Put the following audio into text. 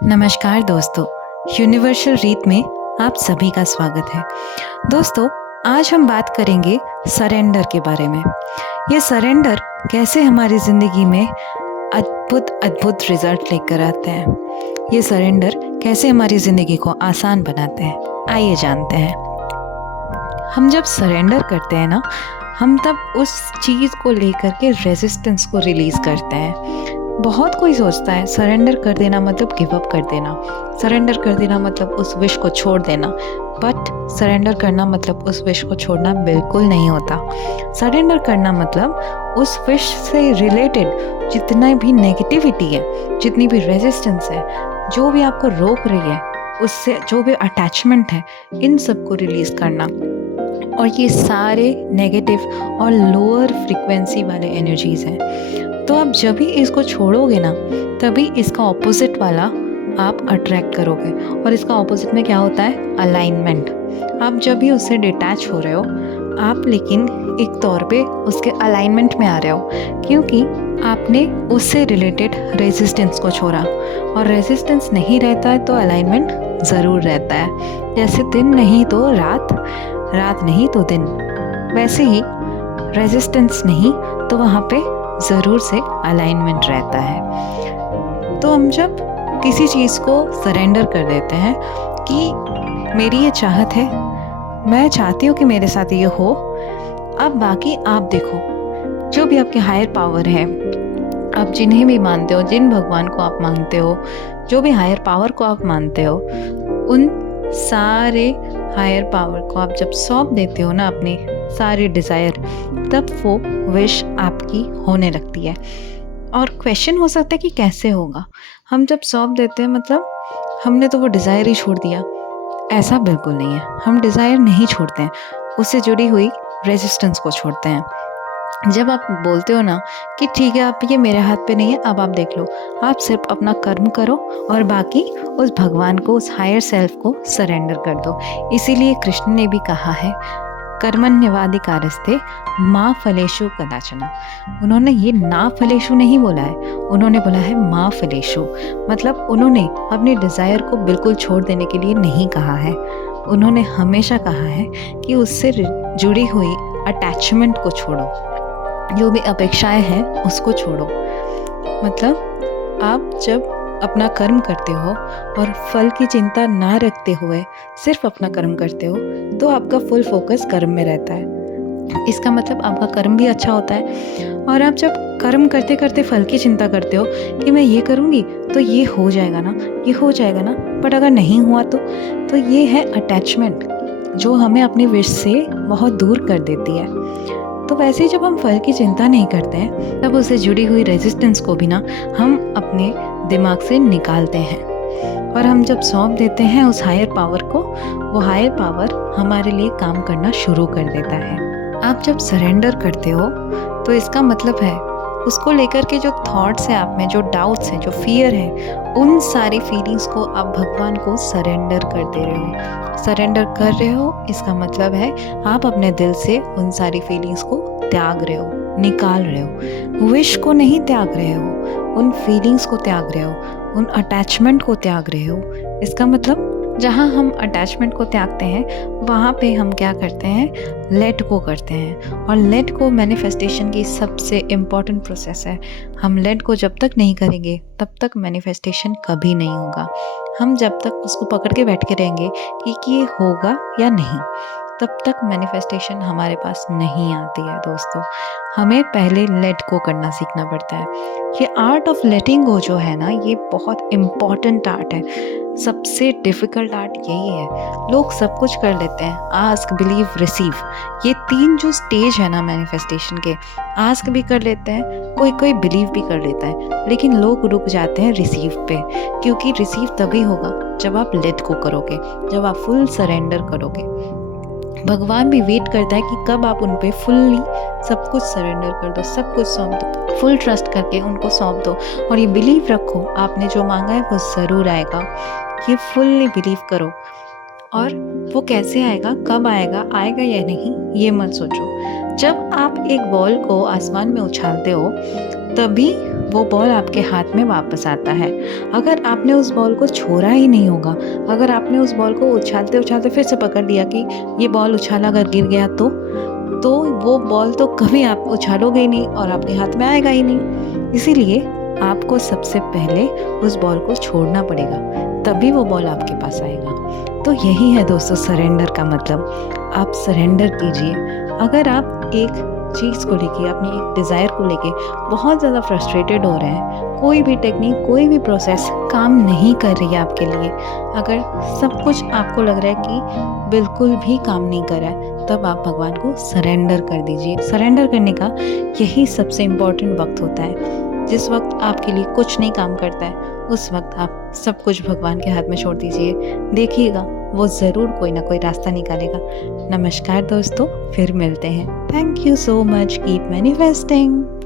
नमस्कार दोस्तों, यूनिवर्सल रीत में आप सभी का स्वागत है। दोस्तों, आज हम बात करेंगे सरेंडर के बारे में। ये सरेंडर कैसे हमारी ज़िंदगी में अद्भुत अद्भुत रिजल्ट लेकर आते हैं। ये सरेंडर कैसे हमारी ज़िंदगी को आसान बनाते हैं, आइए जानते हैं। हम जब सरेंडर करते हैं ना, हम तब उस चीज़ को लेकर के रेजिस्टेंस को रिलीज़ करते हैं। बहुत कोई सोचता है सरेंडर कर देना मतलब गिव अप कर देना, सरेंडर कर देना मतलब उस विश को छोड़ देना। बट सरेंडर करना मतलब उस विश को छोड़ना बिल्कुल नहीं होता। सरेंडर करना मतलब उस विश से रिलेटेड जितना भी नेगेटिविटी है, जितनी भी रेजिस्टेंस है, जो भी आपको रोक रही है, उससे जो भी अटैचमेंट है, इन सब को रिलीज़ करना। और ये सारे नेगेटिव और लोअर फ्रीक्वेंसी वाले एनर्जीज़ हैं। तो आप जब भी इसको छोड़ोगे ना, तभी इसका ऑपोजिट वाला आप अट्रैक्ट करोगे। और इसका ऑपोजिट में क्या होता है? अलाइनमेंट। आप जब भी उससे डिटैच हो रहे हो, आप लेकिन एक तौर पे उसके अलाइनमेंट में आ रहे हो, क्योंकि आपने उससे रिलेटेड रेजिस्टेंस को छोड़ा। और रेजिस्टेंस नहीं रहता है तो अलाइनमेंट ज़रूर रहता है। जैसे दिन नहीं तो रात, रात नहीं तो दिन, वैसे ही रेजिस्टेंस नहीं तो वहाँ पे ज़रूर से अलाइनमेंट रहता है। तो हम जब किसी चीज़ को सरेंडर कर देते हैं कि मेरी ये चाहत है, मैं चाहती हूँ कि मेरे साथ ये हो, अब बाकी आप देखो। जो भी आपके हायर पावर है, आप जिन्हें भी मानते हो, जिन भगवान को आप मानते हो, जो भी हायर पावर को आप मानते हो, उन सारे हायर पावर को आप जब सौंप देते हो ना अपनी सारी डिज़ायर, तब वो विश आपकी होने लगती है। और क्वेश्चन हो सकता है कि कैसे होगा? हम जब सौंप देते हैं मतलब हमने तो वो डिज़ायर ही छोड़ दिया। ऐसा बिल्कुल नहीं है। हम डिज़ायर नहीं छोड़ते हैं, उससे जुड़ी हुई रेजिस्टेंस को छोड़ते हैं। जब आप बोलते हो ना कि ठीक है, आप ये मेरे हाथ पे नहीं है, अब आप देख लो, आप सिर्फ अपना कर्म करो और बाकी उस भगवान को, उस हायर सेल्फ को सरेंडर कर दो। इसीलिए कृष्ण ने भी कहा है, कर्मण्यवाधिकारस्ते माँ फलेषु कदाचन। उन्होंने ये ना फलेषु नहीं बोला है, उन्होंने बोला है माँ फलेषु। मतलब उन्होंने अपने डिज़ायर को बिल्कुल छोड़ देने के लिए नहीं कहा है। उन्होंने हमेशा कहा है कि उससे जुड़ी हुई अटैचमेंट को छोड़ो, जो भी अपेक्षाएं हैं उसको छोड़ो। मतलब आप जब अपना कर्म करते हो और फल की चिंता ना रखते हुए सिर्फ अपना कर्म करते हो, तो आपका फुल फोकस कर्म में रहता है। इसका मतलब आपका कर्म भी अच्छा होता है। और आप जब कर्म करते करते फल की चिंता करते हो कि मैं ये करूँगी तो ये हो जाएगा ना, ये हो जाएगा ना, बट अगर नहीं हुआ तो ये है अटैचमेंट, जो हमें अपनी विश से बहुत दूर कर देती है। तो वैसे ही जब हम फल की चिंता नहीं करते हैं, तब उससे जुड़ी हुई रेजिस्टेंस को भी ना हम अपने दिमाग से निकालते हैं। और हम जब सौंप देते हैं उस हायर पावर को, वो हायर पावर हमारे लिए काम करना शुरू कर देता है। आप जब सरेंडर करते हो तो इसका मतलब है उसको लेकर के जो थॉट्स हैं आप में, जो डाउट्स हैं, जो फियर है, उन सारी फीलिंग्स को आप भगवान को सरेंडर कर दे रहे हो। सरेंडर कर रहे हो, इसका मतलब है आप अपने दिल से उन सारी फीलिंग्स को त्याग रहे हो, निकाल रहे हो। विश को नहीं त्याग रहे हो, उन फीलिंग्स को त्याग रहे हो, उन अटैचमेंट को त्याग रहे हो। इसका मतलब जहाँ हम अटैचमेंट को त्यागते हैं, वहाँ पे हम क्या करते हैं? लेट गो करते हैं। और लेट गो मैनिफेस्टेशन की सबसे इम्पॉर्टेंट प्रोसेस है। हम लेट गो जब तक नहीं करेंगे, तब तक मैनिफेस्टेशन कभी नहीं होगा। हम जब तक उसको पकड़ के बैठ के रहेंगे कि ये होगा या नहीं, तब तक मैनिफेस्टेशन हमारे पास नहीं आती है। दोस्तों, हमें पहले लेट गो करना सीखना पड़ता है। ये आर्ट ऑफ लेटिंग गो जो है ना, ये बहुत इम्पॉर्टेंट आर्ट है। सबसे डिफ़िकल्ट आर्ट यही है। लोग सब कुछ कर लेते हैं, आस्क, बिलीव, रिसीव, ये 3 जो स्टेज है ना मैनिफेस्टेशन के, आस्क भी कर लेते हैं, कोई कोई बिलीव भी कर लेता है, लेकिन लोग रुक जाते हैं रिसीव पे। क्योंकि रिसीव तभी होगा जब आप लेट गो करोगे, जब आप फुल सरेंडर करोगे। भगवान भी वेट करता है कि कब आप उन पे फुल्ली सब कुछ सरेंडर कर दो, सब कुछ सौंप दो, फुल ट्रस्ट करके उनको सौंप दो। और ये बिलीव रखो, आपने जो मांगा है वो ज़रूर आएगा। ये फुल्ली बिलीव करो। और वो कैसे आएगा, कब आएगा, आएगा या नहीं, ये मत सोचो। जब आप एक बॉल को आसमान में उछालते हो, तभी वो बॉल आपके हाथ में वापस आता है। अगर आपने उस बॉल को छोड़ा ही नहीं होगा, अगर आपने उस बॉल को उछालते-उछालते फिर से पकड़ लिया कि ये बॉल उछाला अगर गिर गया तो वो बॉल तो कभी आप उछालोगे ही नहीं और आपके हाथ में आएगा ही नहीं। इसीलिए आपको सबसे पहले उस बॉल को छोड़ना पड़ेगा, तभी वो बॉल आपके पास आएगा। तो यही है दोस्तों सरेंडर का मतलब। आप सरेंडर कीजिए। अगर आप एक चीज़ को लेके, अपनी एक डिज़ायर को लेके बहुत ज़्यादा फ्रस्ट्रेटेड हो रहे हैं, कोई भी टेक्निक, कोई भी प्रोसेस काम नहीं कर रही है आपके लिए, अगर सब कुछ आपको लग रहा है कि बिल्कुल भी काम नहीं कर रहा है, तब आप भगवान को सरेंडर कर दीजिए। सरेंडर करने का यही सबसे इम्पोर्टेंट वक्त होता है। जिस वक्त आपके लिए कुछ नहीं काम करता है, उस वक्त आप सब कुछ भगवान के हाथ में छोड़ दीजिए। देखिएगा वो ज़रूर कोई ना कोई रास्ता निकालेगा। नमस्कार दोस्तों, फिर मिलते हैं। Thank you so much. Keep manifesting.